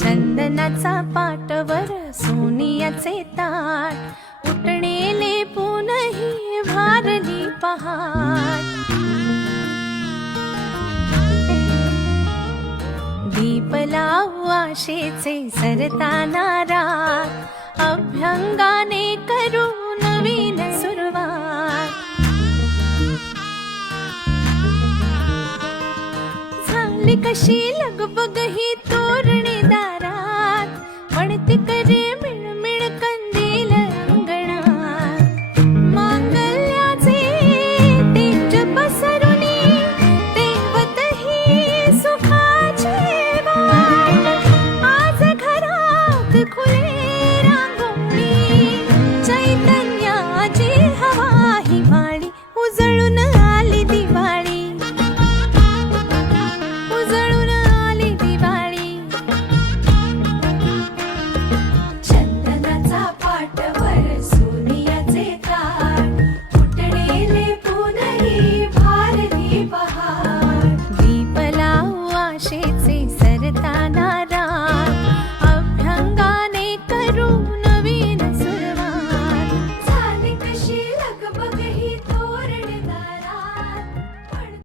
चंदनाचा पाटवर सोनियाचे ताट उठणेले पुनही भारली पहाट. दीप लावू आशेचे सरताना रात अभ्यंगाने करू नवीन सुरुवात. झाली कशी लगबग ही तोरणे दारात. म्हणते करे मिळमिळ कंदील अंगणात. मांगल्याचे तेज पसरुनी तेवत ही सुखाची वाट. आज घरात खुले